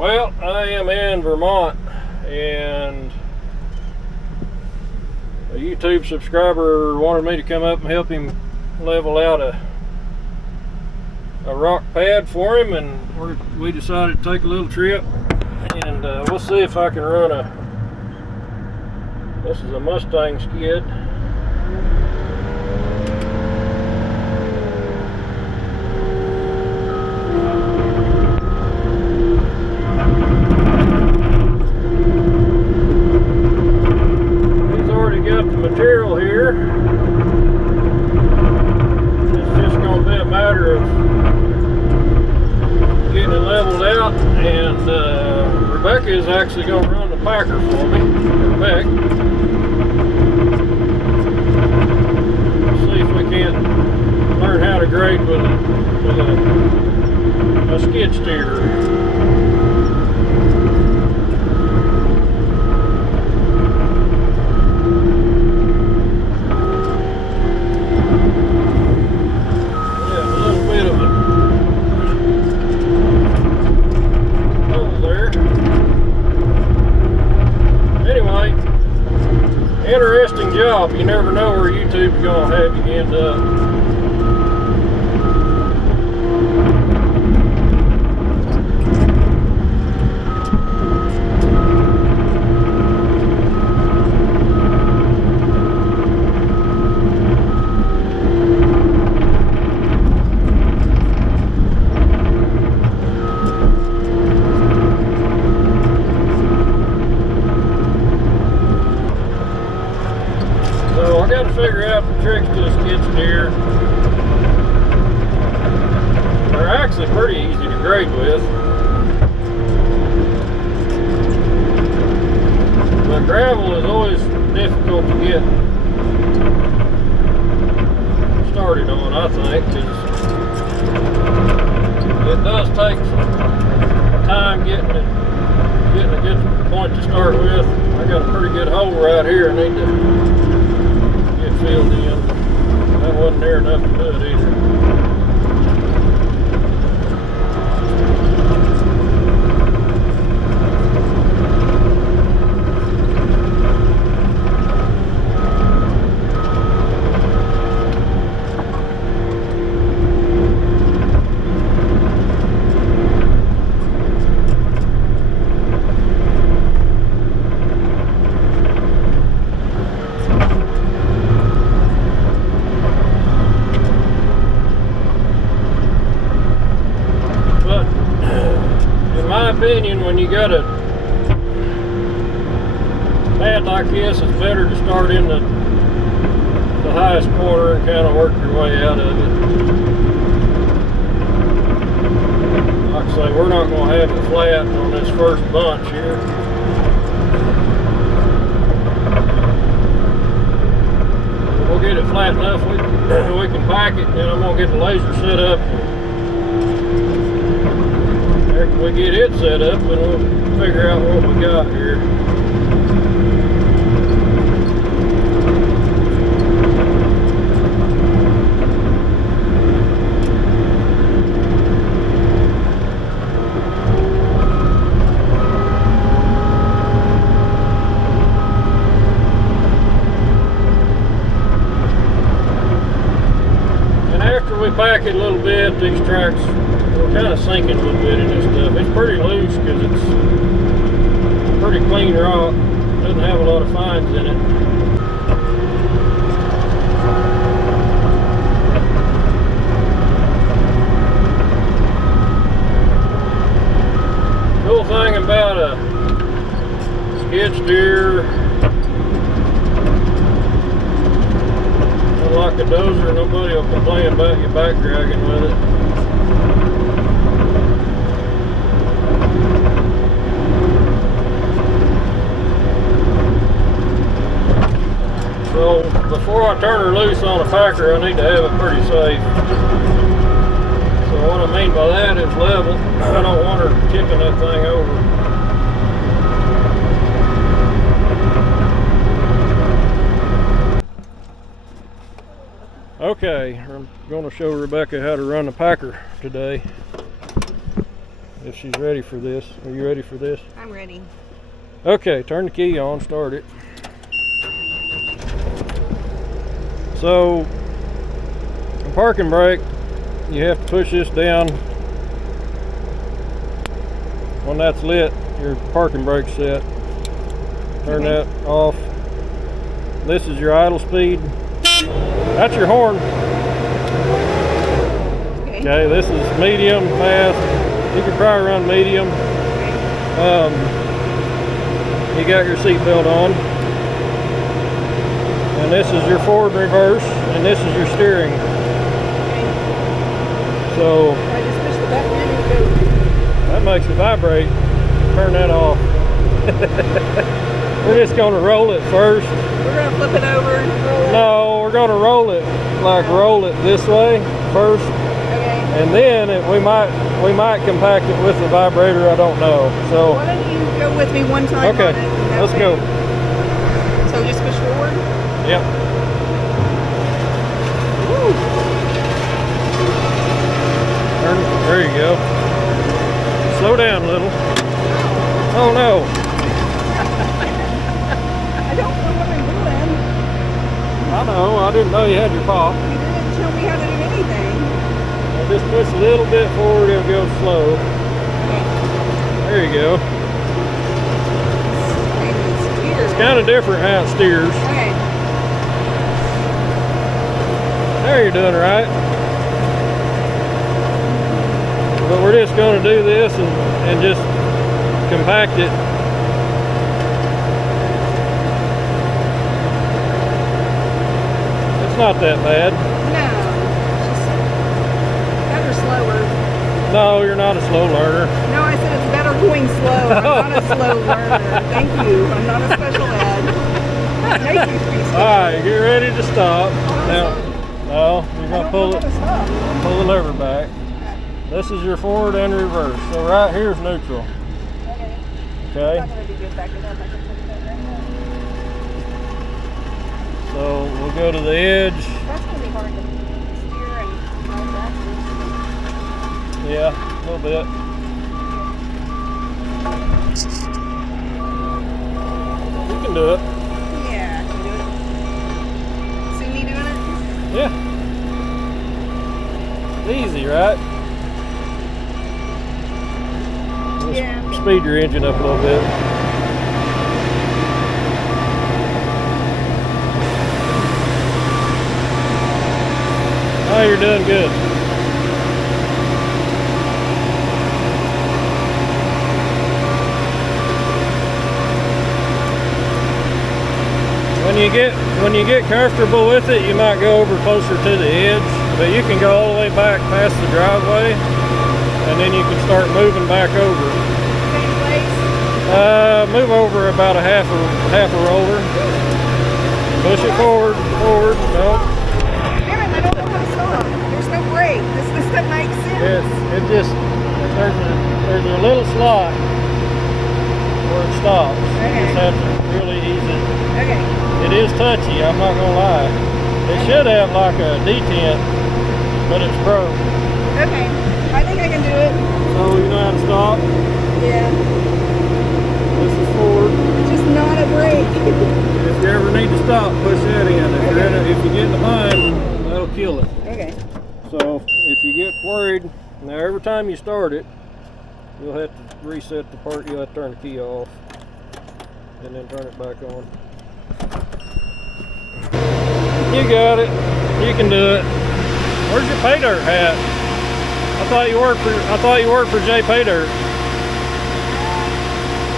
Well, I am in Vermont, and a YouTube subscriber wanted me to come up and help him level out a rock pad for him, and we decided to take a little trip, and we'll see if I can run this is a Mustang skid. Material here. It's just going to be a matter of getting it leveled out, and Rebecca is actually going to run the packer for me, Bec. See if we can't learn how to grade with a skid steer. Interesting job. You never know where YouTube's gonna have you end up. So I got to figure out the tricks to the skid steer. They're actually pretty easy to grade with. But gravel is always difficult to get started on, I think, because it does take some time getting a good point to start with. I got a pretty good hole right here I need to filled in. That wasn't near enough to do it either. Opinion, when you got a pad like this, it's better to start in the highest corner and kind of work your way out of it. Like I say, we're not going to have it flat on this first bunch here. We'll get it flat enough we can pack it, and then I'm going to get the laser set up. After we get it set up, then we'll figure out what we got here. And after we pack it a little bit, these tracks kind of sinking a little bit in this stuff. It's pretty loose because it's pretty clean rock. Doesn't have a lot of fines in it. Cool thing about a skid steer, unlike a dozer, nobody will complain about you back dragging with it. So before I turn her loose on a packer, I need to have it pretty safe. So what I mean by that is level. I don't want her tipping that thing over. Okay, I'm going to show Rebecca how to run the packer today. if she's ready for this. Are you ready for this? I'm ready. Okay, turn the key on, start it. So, the parking brake, you have to push this down. When that's lit, your parking brake's set. Turn that off. This is your idle speed. That's your horn. Okay, this is medium, fast. You can probably run medium. You got your seatbelt on. And this is your forward and reverse, and this is your steering. So I just pushed the button and that makes it vibrate. Turn that off. We're just going to roll it first. we're going to flip it over and roll it. No, we're going to roll it, like roll it this way first. Okay. And then we might compact it with the vibrator. I don't know. So Why don't you go with me one time? okay, on it, let's go. So just push forward. Yep. Woo. There you go. Slow down a little. Oh no. I don't know what I'm doing. I know. I didn't know you had your paw. You didn't tell me how to do anything. Just push a little bit forward. It'll go slow. There you go. It's kind of different how it steers. Okay. There, you're doing right. But we're just going to do this and just compact it. It's not that bad. No. It's just better slower. No, you're not a slow learner. No, I said it's better going slow. I'm not a slow learner. Thank you. I'm not a special ed. Thank you, Christy. Alright, get ready to stop. Now, no, you're going to pull it. Stop. Pull the lever back. This is your forward and reverse. So right here is neutral. Okay. Okay? I'm not going to be good backing up. I can put that right now. So we'll go to the edge. That's going to be hard to steer and ride backwards. Yeah, a little bit. You can do it. Yeah, I can do it. See me doing it? Yeah. It's easy, right? Just Yeah. speed your engine up a little bit. Oh, you're doing good. When you get comfortable with it, you might go over closer to the edge, but you can go all the way back past the driveway, and then you can start moving back over. Same place? Move over about a half a roller. Push it forward. No. Damn it, I don't know how to stop. There's no brake. This stuff makes sense. It just there's a little slot where it stops. You just have to really ease it. Okay. It is touchy, I'm not gonna lie. It should have like a detent, but it's broke. Okay. I think I can do it. So you know how to stop? Yeah. This is forward. It's just not a brake. If you ever need to stop, push that in. If you get in the bind, that'll kill it. Okay. So if you get worried, now every time you start it, you'll have to reset the part. You'll have to turn the key off and then turn it back on. You got it. You can do it. Where's your pay dirt hat? I thought you worked for J Pay Dirt.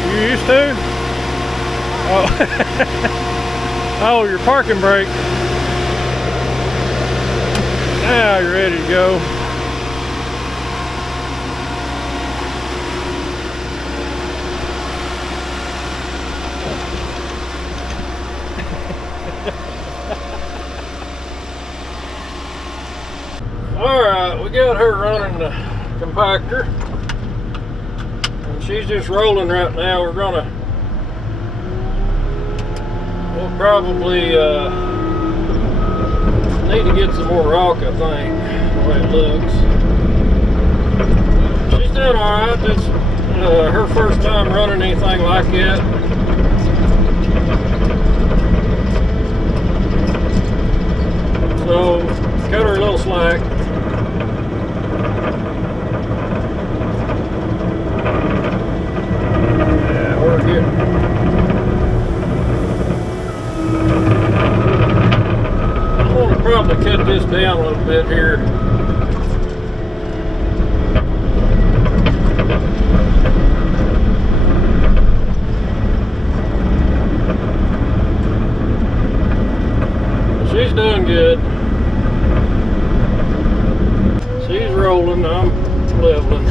You used to? Oh. Oh, your parking brake. Now you're ready to go. Alright, we got her running the compactor. And she's just rolling right now. We'll probably need to get some more rock, I think, the way it looks. She's doing all right. It's her first time running anything like it. So cut her a little slack. Yeah, we're getting. I'm gonna probably cut this down a little bit here. She's doing good. She's rolling, I'm leveling.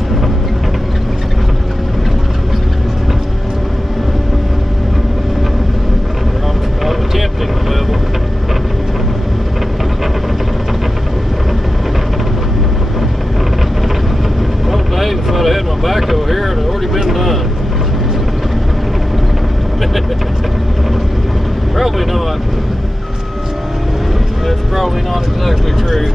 I'm attempting to level. Oh, Dave, if I'd had my backhoe here, it'd already been done. Probably not. That's probably not exactly true.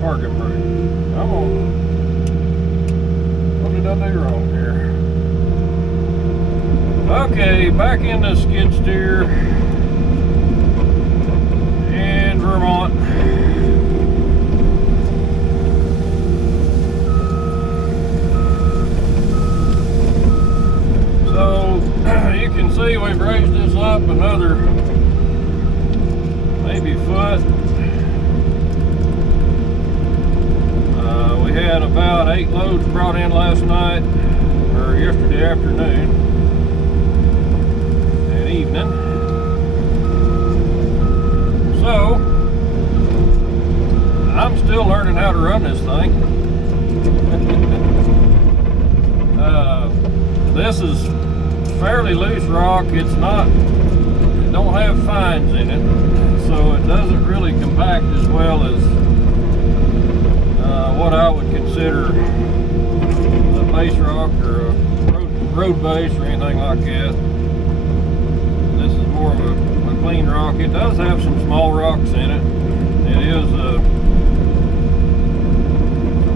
Parking brake. Come on. What did I do wrong here? Okay, back into skid steer in Vermont. So you can see we've raised this up another maybe foot. We had about 8 loads brought in last night, or yesterday afternoon and evening. So, I'm still learning how to run this thing. This is fairly loose rock. It don't have fines in it, so it doesn't really compact as well as what I would consider a base rock or a road base or anything like that. This is more of a clean rock. It does have some small rocks in it. It is, I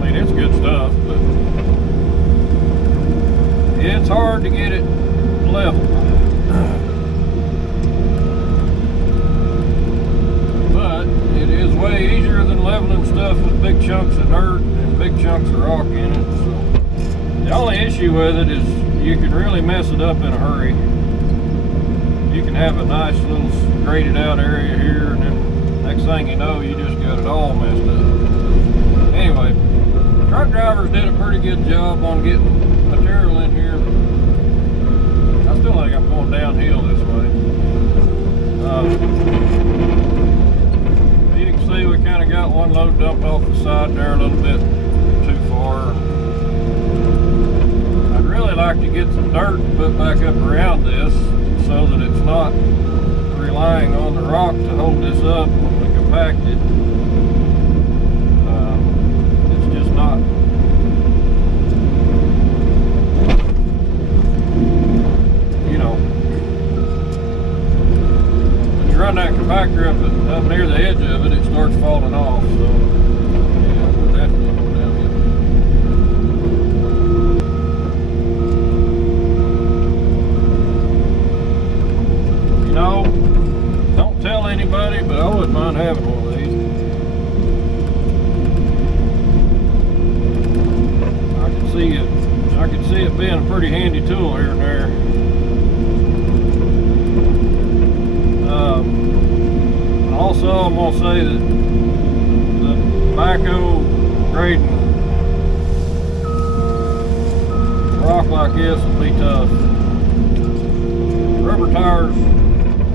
mean, it's good stuff, but it's hard to get it level. But it is way easier than leveling stuff with big chunks of dirt and big chunks of rock in it. So the only issue with it is you can really mess it up in a hurry. You can have a nice little graded out area here, and then next thing you know, you just got it all messed up. Anyway, truck drivers did a pretty good job on getting material in here. I still think I'm going downhill this way. You can see we kind of got one load dumped off the side there a little bit too far. I'd really like to get some dirt put back up around this, so that it's not relying on the rock to hold this up when we compact it. It's just not. You know, when you run that compactor up near the edge of it, it starts falling off. So, yeah, we're definitely going downhill. No, don't tell anybody, but I wouldn't mind having one of these. I can see it being a pretty handy tool here and there. Also, I'm gonna say that the backhoe grading rock like this will be tough. Rubber tires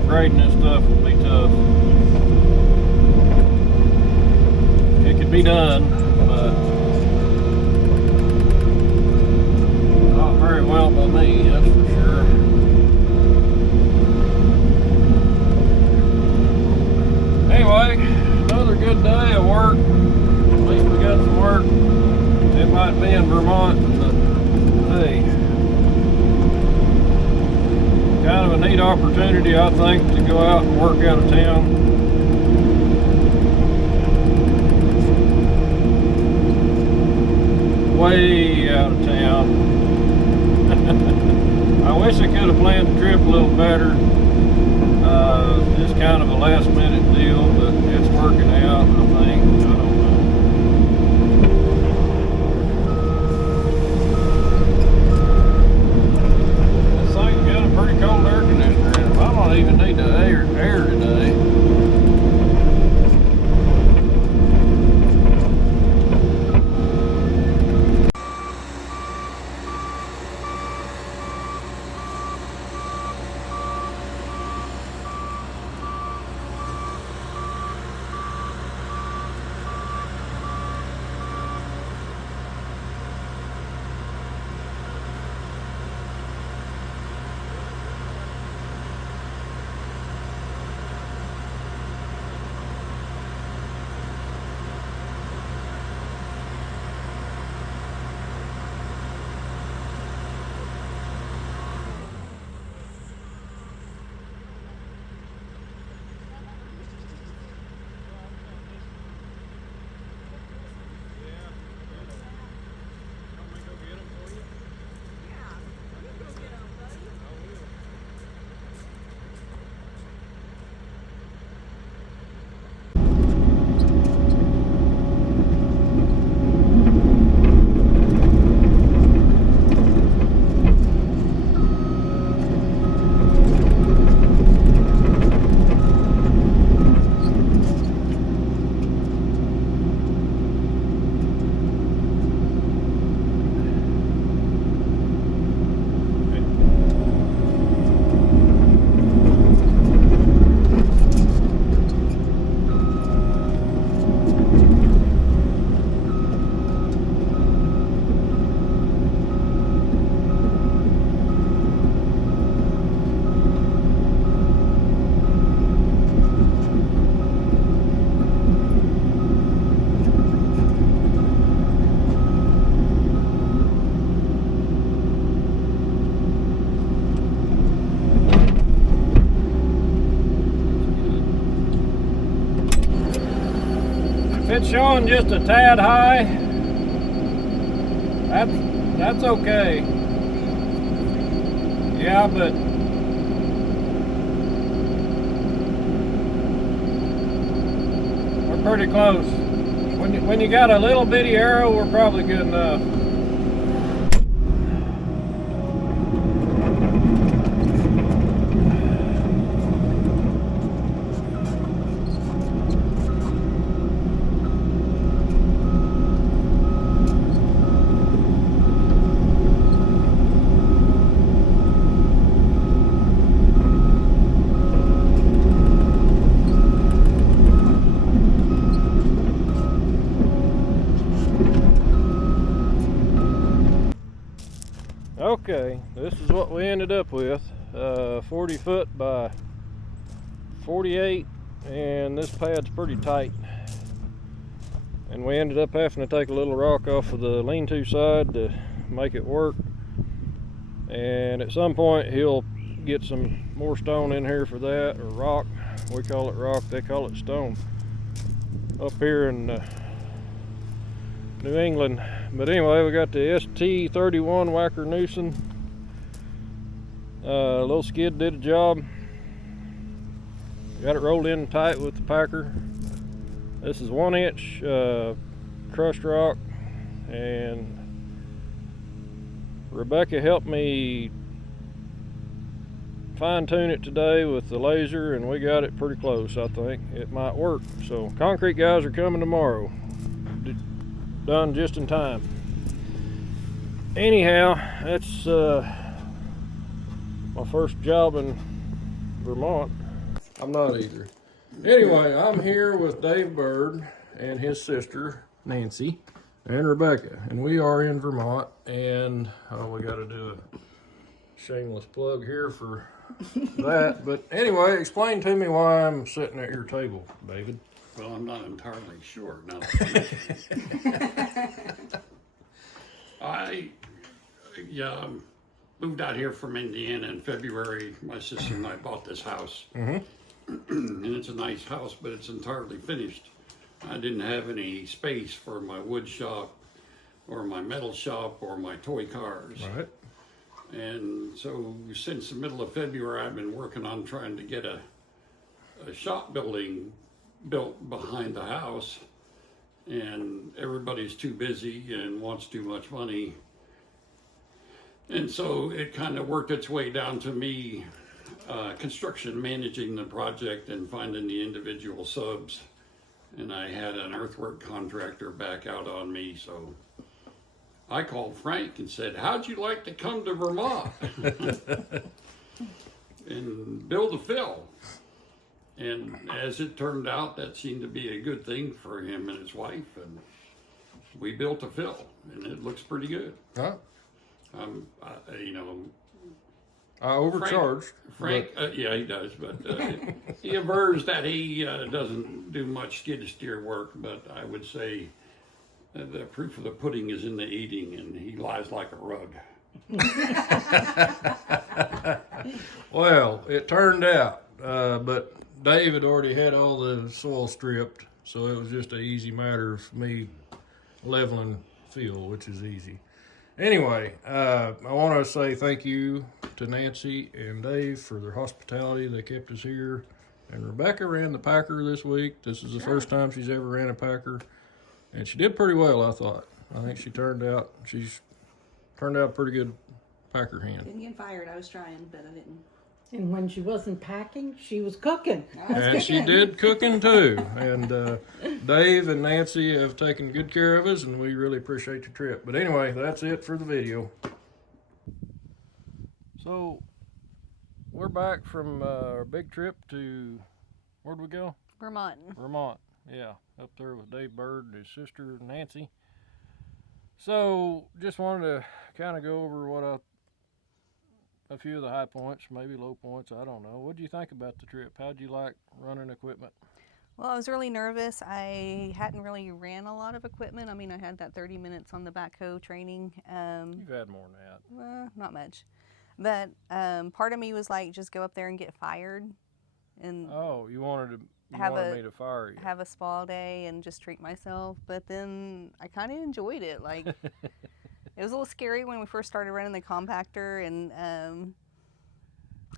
grading this stuff will be tough. It could be done, but not very well by me, that's for sure. Anyway, another good day of work. At least we got some work. It might be in Vermont, but hey, kind of a neat opportunity, I think, to go out and work out of town. Way out of town. I wish I could have planned the trip a little better. Just kind of a last minute deal, but it's working out, I think. I don't know. This thing's got a pretty cold air conditioner in it. I don't even need the air today. it's showing just a tad high. That's okay. Yeah, but we're pretty close. When you got a little bitty arrow, we're probably good enough. Okay, this is what we ended up with. 40 foot by 48, and this pad's pretty tight. And we ended up having to take a little rock off of the lean-to side to make it work. And at some point he'll get some more stone in here for that, or rock. We call it rock, they call it stone up here in New England. But anyway, we got the ST31 Wacker Newson. Little skid did a job. Got it rolled in tight with the packer. This is 1 inch crushed rock, and Rebecca helped me fine tune it today with the laser, and we got it pretty close. I think it might work. So concrete guys are coming tomorrow. Done just in time. Anyhow, that's my first job in Vermont. I'm not either. Anyway, I'm here with Dave Bird and his sister Nancy and Rebecca, and we are in Vermont. And we got to do a shameless plug here for that. But anyway, explain to me why I'm sitting at your table, David. Well, I'm not entirely sure. No. I moved out here from Indiana in February. My sister and I bought this house. And it's a nice house, but it's entirely finished. I didn't have any space for my wood shop or my metal shop or my toy cars. Right. And so since the middle of February, I've been working on trying to get a shop building built behind the house, and everybody's too busy and wants too much money. And so it kind of worked its way down to me construction managing the project and finding the individual subs. And I had an earthwork contractor back out on me, so I called Frank and said, how'd you like to come to Vermont and build a fill? And as it turned out, that seemed to be a good thing for him and his wife, and we built a fill, and it looks pretty good. Huh? I Frank, overcharged. yeah, he does, but he avers that he doesn't do much skid to steer work, but I would say the proof of the pudding is in the eating, and he lies like a rug. Well, it turned out, but Dave had already had all the soil stripped, so it was just an easy matter of me leveling field, which is easy. Anyway, I want to say thank you to Nancy and Dave for their hospitality. They kept us here. And Rebecca ran the packer this week. This is the first time she's ever ran a packer, and she did pretty well, I thought. I think she's turned out a pretty good packer hand. Didn't get fired. I was trying, but I didn't. And when she wasn't packing, she was cooking. And she did cooking too. And Dave and Nancy have taken good care of us, and we really appreciate your trip. But anyway, that's it for the video. So we're back from our big trip to, where'd we go? Vermont. Vermont, yeah, up there with Dave Bird and his sister Nancy. So just wanted to kind of go over a few of the high points, maybe low points, I don't know. What did you think about the trip? How'd you like running equipment? Well, I was really nervous. I hadn't really ran a lot of equipment. I mean, I had that 30 minutes on the backhoe training. You've had more than that. Well, not much. But part of me was like, just go up there and get fired. And Oh, you wanted to You have wanted me to fire you. have a spa day and just treat myself. But then I kind of enjoyed it. Like, it was a little scary when we first started running the compactor, and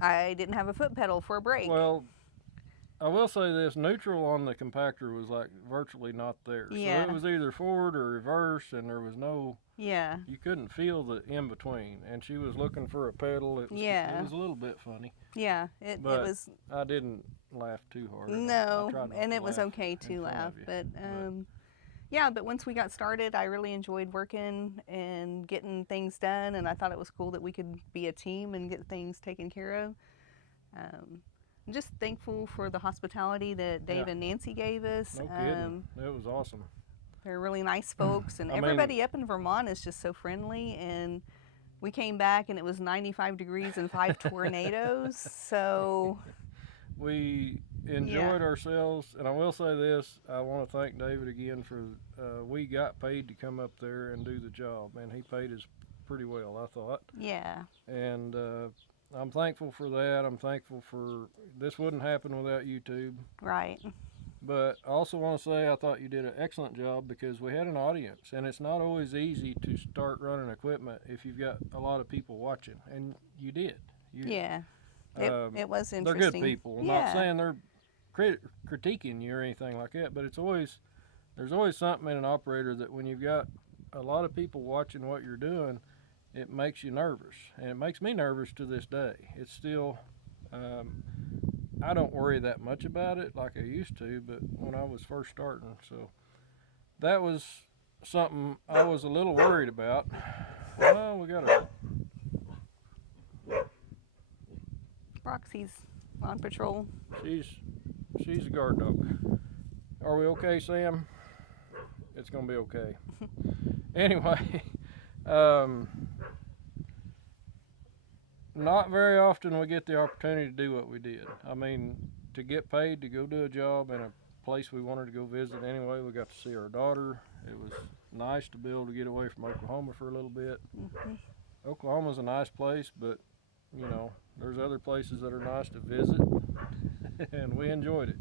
I didn't have a foot pedal for a brake. Well, I will say this, neutral on the compactor was like virtually not there. Yeah. So it was either forward or reverse, and there was no, Yeah. you couldn't feel the in-between. And she was looking for a pedal. It was, Yeah. It was a little bit funny. Yeah, it But was. I didn't laugh too hard. I No, tried not and to it was laugh okay in to front laugh. of you, But yeah, but once we got started, I really enjoyed working and getting things done, and I thought it was cool that we could be a team and get things taken care of. I'm just thankful for the hospitality that Dave Yeah. and Nancy gave us. No kidding. It was awesome. They're really nice folks, and I mean- everybody up in Vermont is just so friendly. And we came back, and it was 95 degrees and 5 tornadoes. So We enjoyed ourselves, and I will say this, I want to thank David again for, we got paid to come up there and do the job, and he paid us pretty well, I thought. yeah, And I'm thankful for that. I'm thankful for, this wouldn't happen without YouTube. right. But I also want to say I thought you did an excellent job because we had an audience, and it's not always easy to start running equipment if you've got a lot of people watching, and you did. Yeah, it was They're interesting. good people. I'm Yeah. not saying they're critiquing you or anything like that, but it's always, there's always something in an operator that when you've got a lot of people watching what you're doing, it makes you nervous, and it makes me nervous to this day. It's still, I don't worry that much about it like I used to, but when I was first starting, so that was something I was a little worried about. Well, we got a Roxy's on patrol. She's a guard dog. Are we okay, Sam? It's gonna be okay. Anyway, not very often we get the opportunity to do what we did. I mean, to get paid to go do a job in a place we wanted to go visit anyway. We got to see our daughter. It was nice to be able to get away from Oklahoma for a little bit. Oklahoma's a nice place, but you know, there's other places that are nice to visit, and we enjoyed it.